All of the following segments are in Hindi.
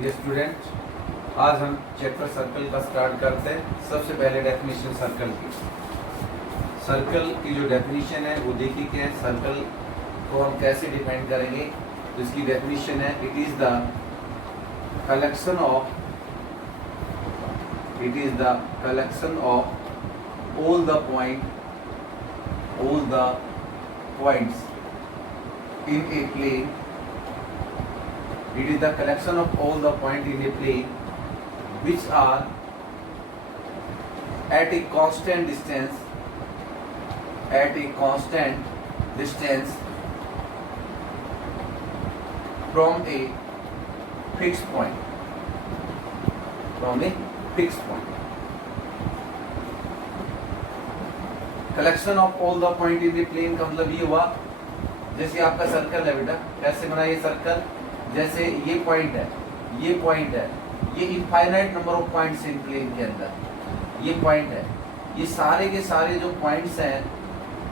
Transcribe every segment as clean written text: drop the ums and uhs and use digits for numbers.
डियर स्टूडेंट, आज हम चैप्टर सर्कल का स्टार्ट करते हैं। सबसे पहले डेफिनेशन सर्कल की। सर्कल की जो डेफिनेशन है वो देखिए क्या है। सर्कल को हम कैसे डिफाइन करेंगे, तो इसकी डेफिनेशन है it is the collection of all the points in a plane. It is the collection of all the points in a plane which are at a constant distance from a fixed point. Collection of all the point in the plane का मतलब ये हुआ, जैसे आपका सर्कल है बेटा, कैसे बना ये सर्कल, जैसे ये पॉइंट है, ये infinite number of points in plane के अंदर ये पॉइंट है। ये सारे के सारे जो पॉइंट्स हैं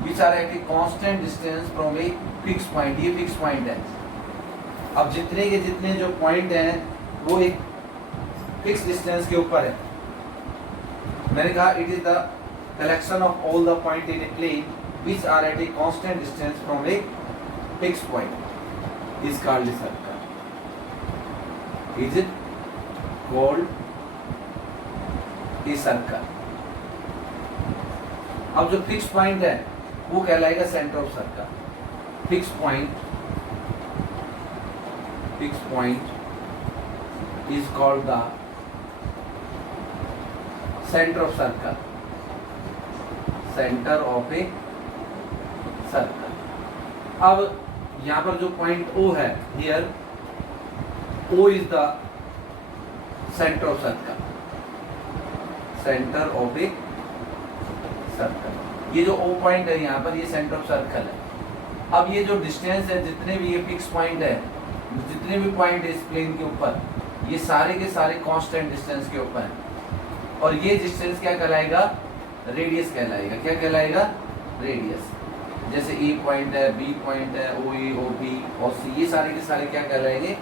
which are at a constant distance from a fix point, ये फिक्स पॉइंट है। अब जितने के जितने जो पॉइंट हैं वो एक फिक्स डिस्टेंस के ऊपर है। मैंने कहा it is the collection of all the point in a plane which are at a constant distance from a fixed point is called a circle. Is it called a circle? अब जो fixed point है वो कहलाएगा center of circle. Fixed point is called the center of circle. Centre of a circle. अब यहाँ पर जो पॉइंट O है, here O is the centre of circle, centre of a circle. ये जो O पॉइंट है यहाँ पर, ये सेंटर ऑफ सर्कल है। अब ये जो डिस्टेंस है, जितने भी ये फिक्स पॉइंट है, जितने भी पॉइंट है इस प्लेन के ऊपर, ये सारे के सारे कांस्टेंट डिस्टेंस के ऊपर है। और ये डिस्टेंस क्या कहलाएगा? रेडियस कहलाएगा। क्या कहलाएगा? रेडियस। जैसे ए पॉइंट है, बी पॉइंट है, ओ ए, ओ बी और सी, ये सारे के सारे क्या कहलाएंगे?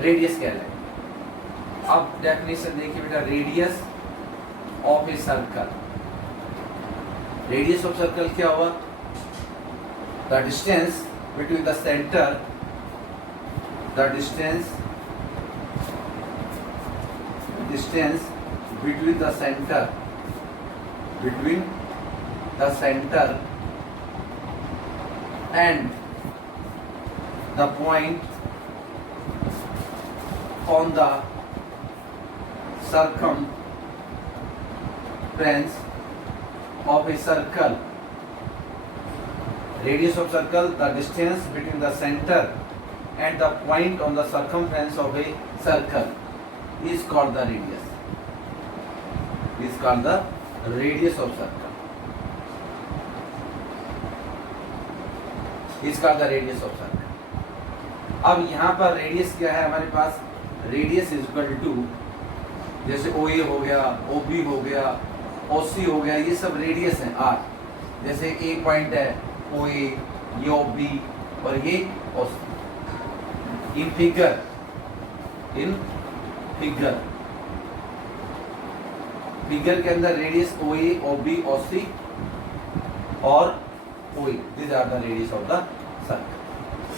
रेडियस कहलाएंगे। अब डेफिनेशन देखिए बेटा, radius of a circle. Radius of circle क्या हुआ? The distance between the centre, distance between the center and the point on the circumference of a circle. Radius of circle, the distance between the center and the point on the circumference of a circle is called the radius. Is called the radius of circle. Is called the radius of circle. अब यहाँ पर रेडियस क्या है हमारे पास? रेडियस इज इक्वल टू, जैसे OA हो गया, OB हो गया, OC हो गया, ये सब रेडियस है R। जैसे A पॉइंट है OA, ये OB और ये OC। इन फिगर के अंदर रेडियस OA, OB, OC और OE, these are the radius of the circle।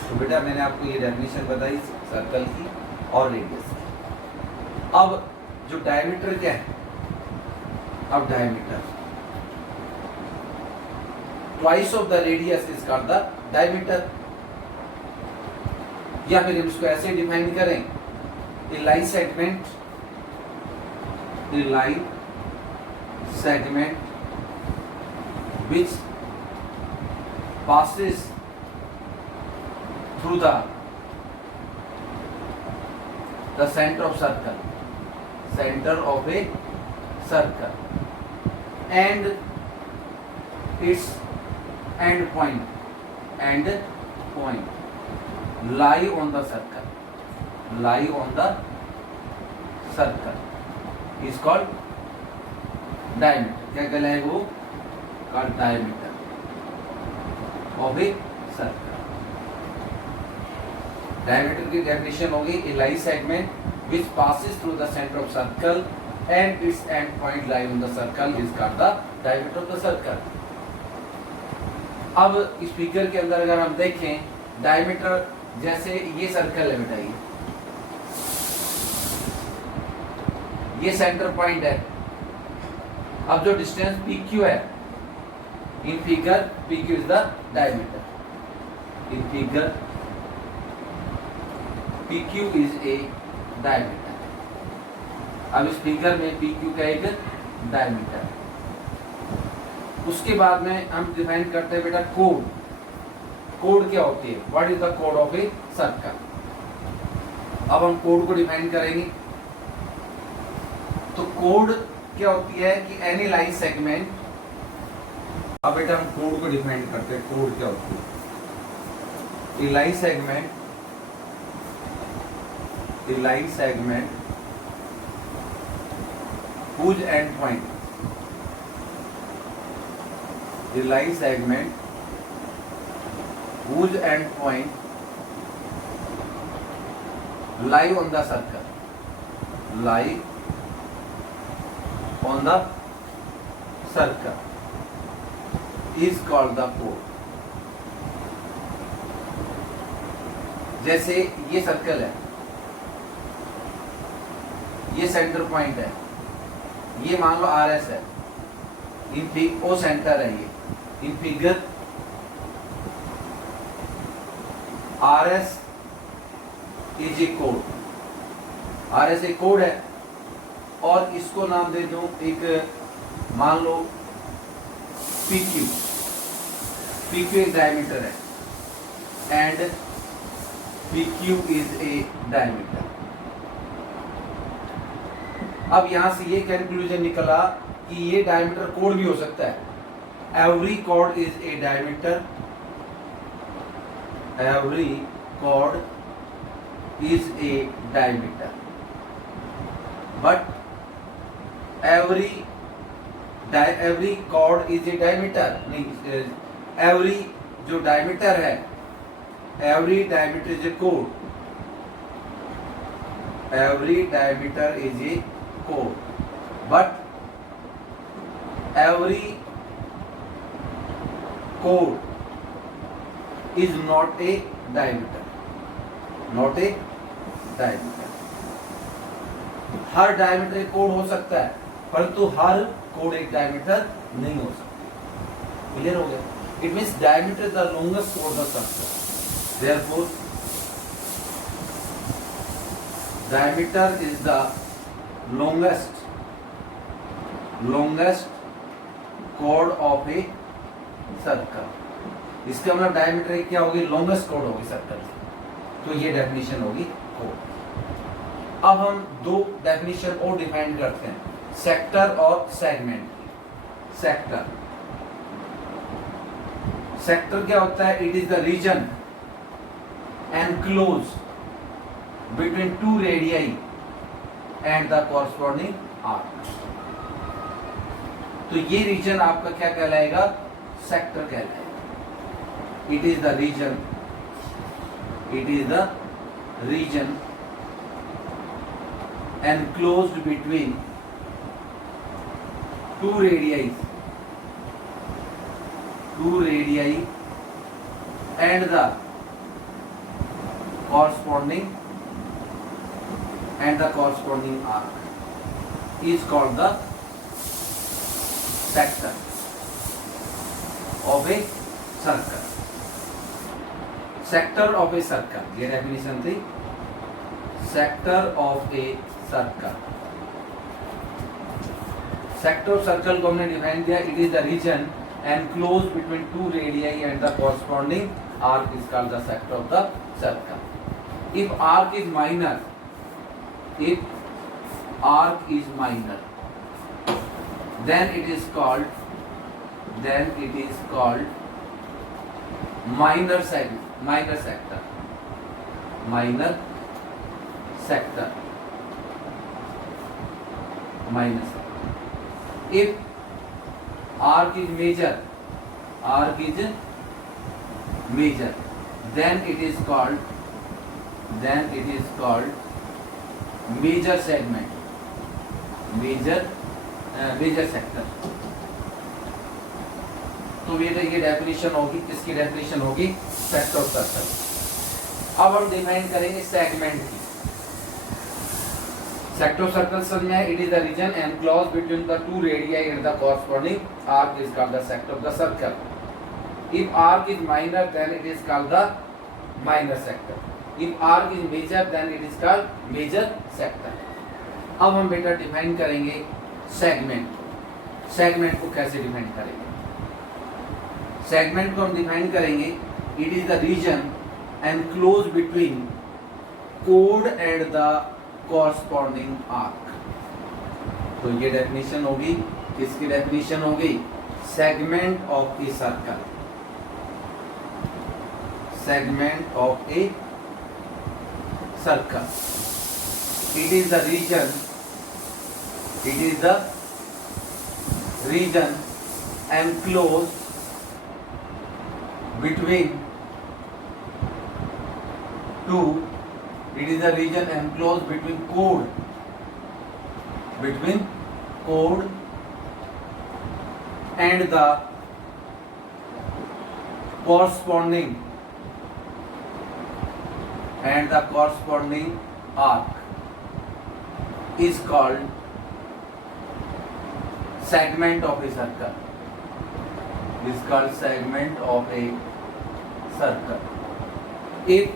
तो बेटा मैंने आपको ये डेफिनेशन बताई सर्कल की और रेडियस की। अब जो डायमीटर क्या है? अब diameter twice of the radius is called the diameter. या फिर हम इसको ऐसे डिफाइन करें, ए line segment which passes through the center of a circle and its end point lie on the circle is called diameter. क्या कहलाएगा वो? Called diameter of a circle. Diameter की डेफिनेशन होगी, a line segment which passes through the center of circle and its end point lie on the circle is called the diameter of the circle. अब इस फिगर के अंदर अगर हम देखें डायमीटर, जैसे ये सर्कल है बेटा, ये सेंटर पॉइंट है। अब जो डिस्टेंस PQ है, in figure PQ is the diameter, in figure PQ is a diameter. अब इस फिगर में PQ का एक डायमीटर। उसके बाद में हम डिफाइन करते हैं बेटा कोड। कोड क्या होती है? What is the code of a circle. अब हम कोड को डिफाइन करेंगे। तो कोड क्या होती है कि एनी लाइन सेगमेंट। अब बेटा हम कोड को डिफाइन करते हैं। कोड क्या होती है? A line segment, a line segment whose end point, the line segment whose end point lie on the circle, lie on the circle is called the chord. जैसे ये सर्कल है, ये सेंटर पॉइंट है, ये मान लो RS है, इन ओ सेंटर है, ये in figure RS is a code. RS एक कोड है और इसको नाम दे दूं एक, मान लो PQ। PQ एक डायमीटर है and PQ is a diameter. अब यहां से ये कंक्लूजन निकला कि ये डायमीटर कोड भी हो सकता है। Every cord is a diameter, every cord is a diameter, but every cord is a diameter नहीं, एवरी जो डायमीटर है, every diameter is a code, every diameter is a code, but every chord is not a diameter, not a diameter। Her diameter एक कोड हो सकता है, परंतु हर कोड एक डायमीटर नहीं हो सकता। क्लियर हो गया? It means diameter is the longest code of the circle, therefore diameter is the longest chord of a circle। इसका मतलब डायमीटर क्या होगी? लॉन्गेस्ट कोड होगी सर्कल की। तो ये डेफिनेशन होगी कोड। अब हम दो डेफिनेशन और डिफाइन करते हैं, सेक्टर और सेगमेंट। सेक्टर, सेक्टर क्या होता है? It is the region enclose between two radii and the corresponding arc. तो ये रीजन आपका क्या कहलाएगा? सेक्टर कहलाएगा। It is the region, it is the region enclosed between two radii and the corresponding arc is called the sector of a circle। sector of a circle, ये डेफिनेशन थी। sector of a circle, sector of circle को हमने डिफाइन किया, it is the region enclosed between two radii and the corresponding arc is called the sector of the circle। if arc is minor, if arc is minor, then it is called minor segment, minor sector, minor sector, minor sector। if arc is major, then it is called major segment, major sector. तो ये डेफिनेशन होगी, किसकी डेफिनेशन होगी? Sector of circle. अब हम डिफाइन करेंगे सेगमेंट की। सेक्टर ऑफ सर्कल समझ में है, it is the region enclose between the two radii at the corresponding arc is called the sector of the circle. If arc is minor, then it is called the minor sector. If arc is major, then it is called major sector. अब हम बेटा डिफाइन करेंगे सेगमेंट। सेगमेंट को कैसे डिफाइन करेंगे? सेगमेंट को हम डिफाइन करेंगे, it is the region enclose between कोड एंड द कॉरस्पॉन्डिंग आर्क। तो ये डेफिनेशन होगी, किसकी डेफिनेशन होगी? Segment of a circle. Segment of a circle. It is the region enclosed between two. It is the region enclosed between chord and the corresponding arc is called segment of a circle. Is called segment of a circle. If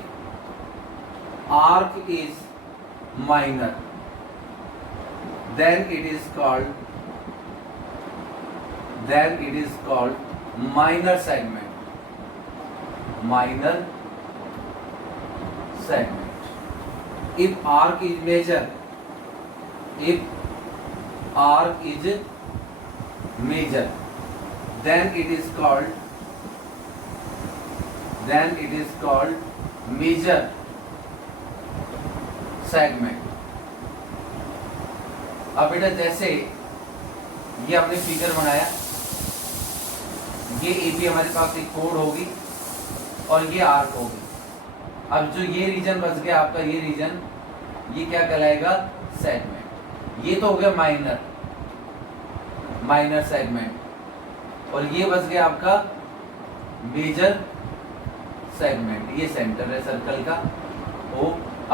arc is minor, then it is called minor segment. Minor segment. If arc is major, then it is called major segment. अब बेटा जैसे ये हमने फिगर बनाया, ये एपी हमारे पास एक कोड होगी और ये आर्क होगी। अब जो ये रीजन बच गया आपका, ये रीजन, ये क्या कहलाएगा? सेगमेंट। ये तो हो गया माइनर सेगमेंट, और ये बच गया आपका मेजर सेगमेंट। ये सेंटर है सर्कल का, तो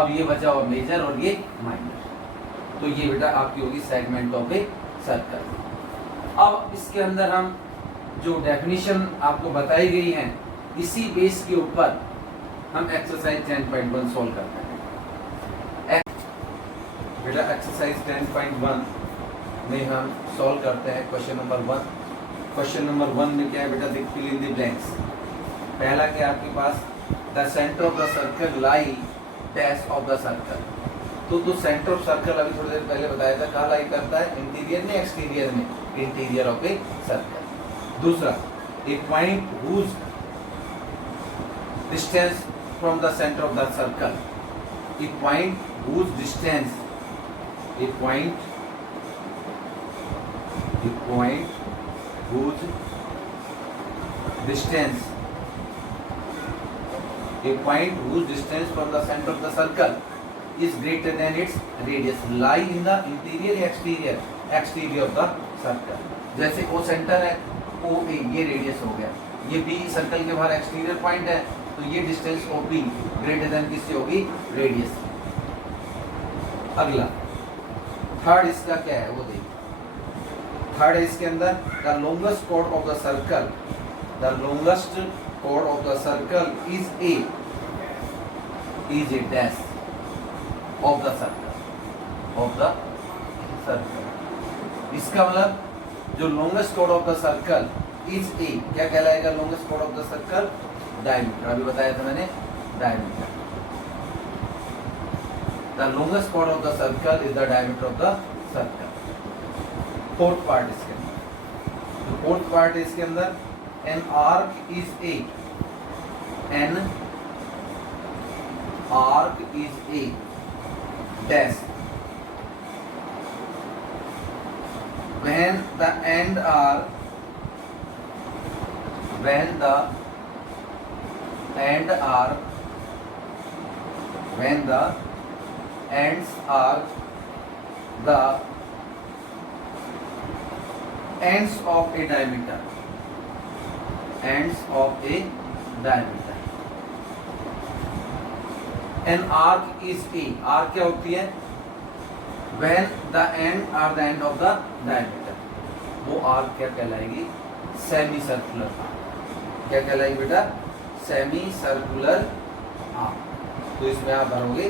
अब ये बचा हुआ मेजर और ये माइनर। तो ये बेटा आपकी होगी सेगमेंट ऑफ ए सर्कल। अब इसके अंदर हम जो डेफिनेशन आपको बताई गई है, इसी बेस के ऊपर हम एक्सरसाइज 10.1 सॉल्व करते हैं। बेटा एक्सरसाइज 10.1 में हम सॉल्व करते हैं क्वेश्चन नंबर 1। क्वेश्चन नंबर 1 में क्या है बेटा? Fill in the blanks. पहला क्या आपके पास? The centre of the circle lie dash of the circle. तो सेंटर ऑफ सर्कल अभी थोड़ी देर पहले बताया था, कहाँ लाई करता है? इंटीरियर में, एक्सटीरियर में? Interior of a circle. दूसरा, a point whose distance from the center of the circle. A point whose distance whose distance from the center of the circle is greater than its radius lie in the interior या exterior of the circle. जैसे O सेंटर है, OA ये रेडियस हो गया, ये B सर्कल के बाहर एक्सटीरियर पॉइंट है, तो ये डिस्टेंस OP ग्रेटर देन किससे होगी? रेडियस। अगला थर्ड इसका क्या है वो देखिए। थर्ड है इसके अंदर, the longest code of the circle is A dash of the circle. इसका मतलब जो longest code of the circle is ए, क्या कहलाएगा? Longest code of the circle diameter. अभी बताया था मैंने, diameter. The longest code of the circle is the diameter of the circle. Fourth part इसके अंदर, फोर्थ पार्ट इसके अंदर, N arc is A dash when the end are ends are the ends of a diameter, ends of a diameter. An arc is a, arc क्या होती है? When the end are the end of the diameter, वो आर्क क्या कहलाएगी? Semi circular arc. क्या कहलाएगी बेटा? Semi circular arc. तो इसमें आप भरोगे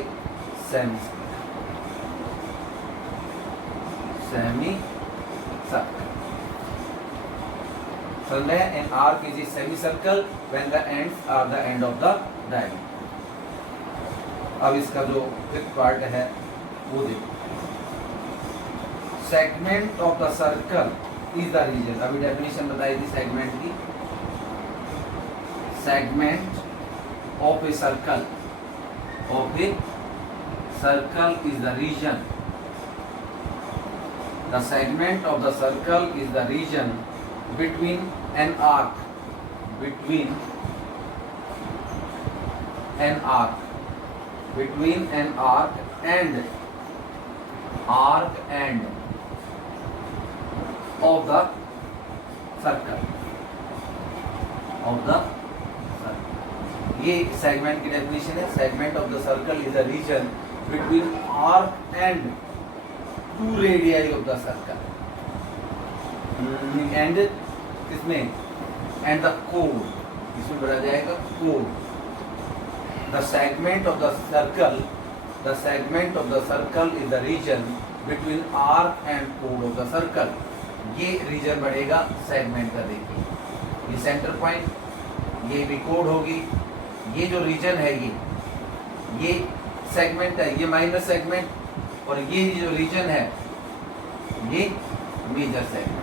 सेमी सर्कल। समझ में? An arc is a semi circle when the ends are the end of the diameter. अब इसका जो फिफ्थ पार्ट है वो देखो। Segment of the circle is the region. अभी डेफिनेशन बताई थी सेगमेंट की। Segment of a circle, of a circle is the reason. The segment of the circle is the region between an arc, between an arc and of the circle, ये सेगमेंट की डेफिनेशन है। Segment of the circle is the region between arc and two radii of the circle. And किसमें? एंड द कोड, इसमें बढ़ा जाएगा कोड। The segment of the circle, the segment of the circle is the region between arc and कोड ऑफ द सर्कल। ये रीजन बढ़ेगा सेगमेंट का। देखिए ये सेंटर पॉइंट, ये भी कोड होगी। ये जो रीजन है ये सेगमेंट है, ये माइनर सेगमेंट, और ये जो रीजन है ये मेजर सेगमेंट।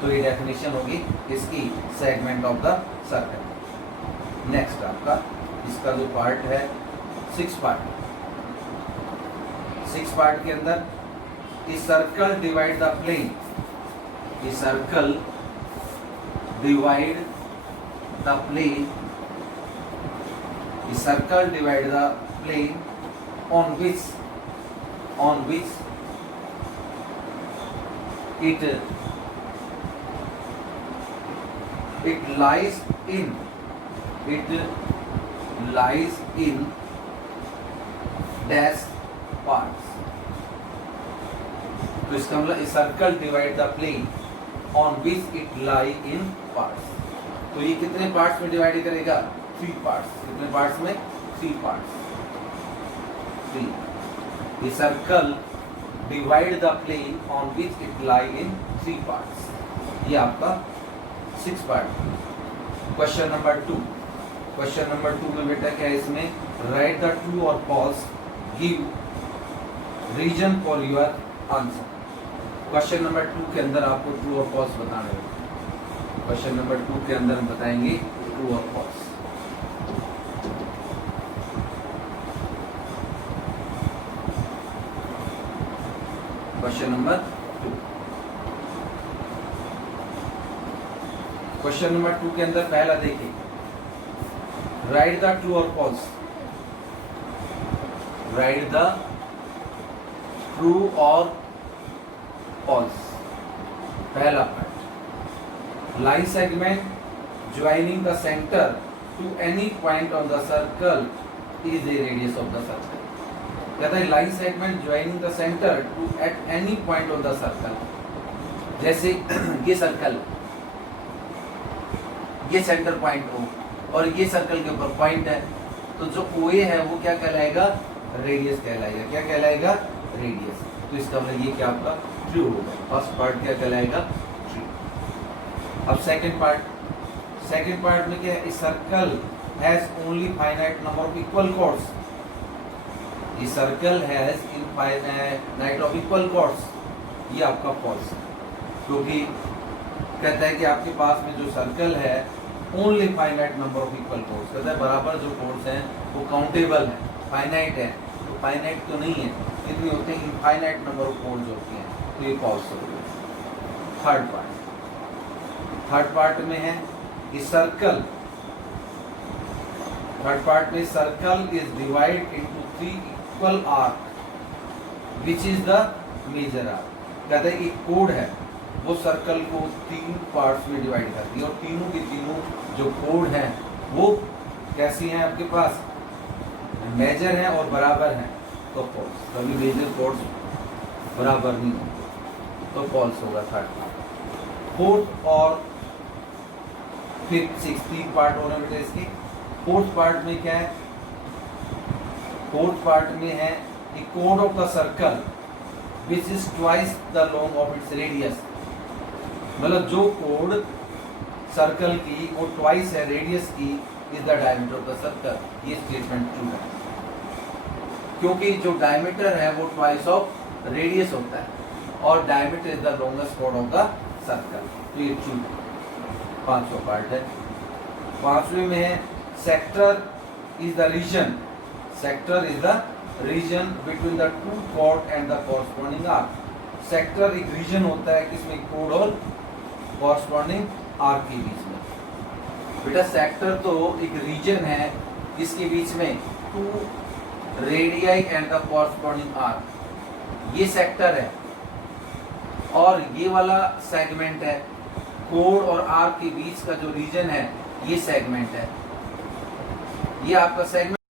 तो ये डेफिनेशन होगी इसकी segment of the circle. Next आपका इसका जो पार्ट है सिक्स पार्ट के अंदर a circle divide the plane, a circle divide the plane, a circle divide the plane on which it lies in dash parts। तो इसका मतलब a circle divide the plane on which it lie in parts. तो ये कितने पार्ट्स में डिवाइड करेगा? 3 पार्ट्स। कितने पार्ट्स में? 3 parts. 3। A circle divide the plane on which it lie in 3 parts. ये आपका 6 part. Question number 2। Question number 2 में बेटा क्या है? इसमें राइट द ट्रू और false, give reason for your answer. Question number 2 के अंदर आपको ट्रू और फॉल्स बताना है। क्वेश्चन नंबर 2 के अंदर हम बताएंगे ट्रू और false. Question number 2। Question number 2 के अंदर पहला देखिए, राइट द ट्रू और फॉल्स। राइट द ट्रू और फॉल्स। पहला part, line segment joining the centre to any point on the circle is a radius of the circle. कहता है line segment joining the centre to at any point on the circle. जैसे ये सर्कल, ये सेंटर पॉइंट हो और ये सर्कल के ऊपर पॉइंट है, तो जो OA है वो क्या कहलाएगा? रेडियस कहलाएगा। क्या कहलाएगा? रेडियस। तो इसका मतलब ये क्या आपका ट्रू होगा। फर्स्ट पार्ट क्या कहलाएगा? ट्रू। अब सेकंड पार्ट में क्या है? A circle has only finite number of equal chords. A circle has infinite of equal chords. ये आपका फॉल्स है, क्योंकि कहता है कि आपके पास में जो सर्कल है only finite number of equal codes. कहता है बराबर जो कोड्स हैं वो काउंटेबल है, फाइनाइट है। तो फाइनाइट तो नहीं है, कितनी होते हैं? इनफाइनाइट नंबर ऑफ कोड्स होते हैं। तो ये फॉल्स हो गया। थर्ड पार्ट में है कि सर्कल, थर्ड पार्ट में circle is divide into 3 equal arc. Which is the major arc. कहते हैं कि कोड है वो सर्कल को 3 पार्ट्स में डिवाइड करती है और तीनों की तीनों जो कोड हैं वो कैसी हैं आपके पास, मेजर हैं और बराबर हैं, तो फॉल्स। कभी मेजर कोड्स बराबर नहीं होंगे तो फॉल्स होगा थर्ड। फोर्थ और फिफ्थ सिक्स 3 पार्ट होने बेटे इसके। फोर्थ पार्ट में क्या है, फोर्थ पार्ट में है कि code of the circle which is twice the long of its radius. मतलब जो कोड सर्कल की वो ट्वाइस है रेडियस की is the diameter of the circle. ये स्टेटमेंट ट्रू है क्योंकि जो डायमीटर है वो ट्वाइस ऑफ रेडियस होता है और diameter is the longest code of the circle. तो ये ट्रू है। 5वां पार्ट है। 5वें में है sector is the region. Sector is the region between the two कोड and the corresponding arc. Sector एक रीजन होता है किसमें, कोड और कॉरस्पॉन्डिंग आर्क के बीच में। बेटा सेक्टर तो एक रीजन है इसके बीच में two radii and the corresponding arc, ये सेक्टर है। और ये वाला सेगमेंट है, कोड और आर्क के बीच का जो रीजन है ये सेगमेंट है। ये आपका सेगमेंट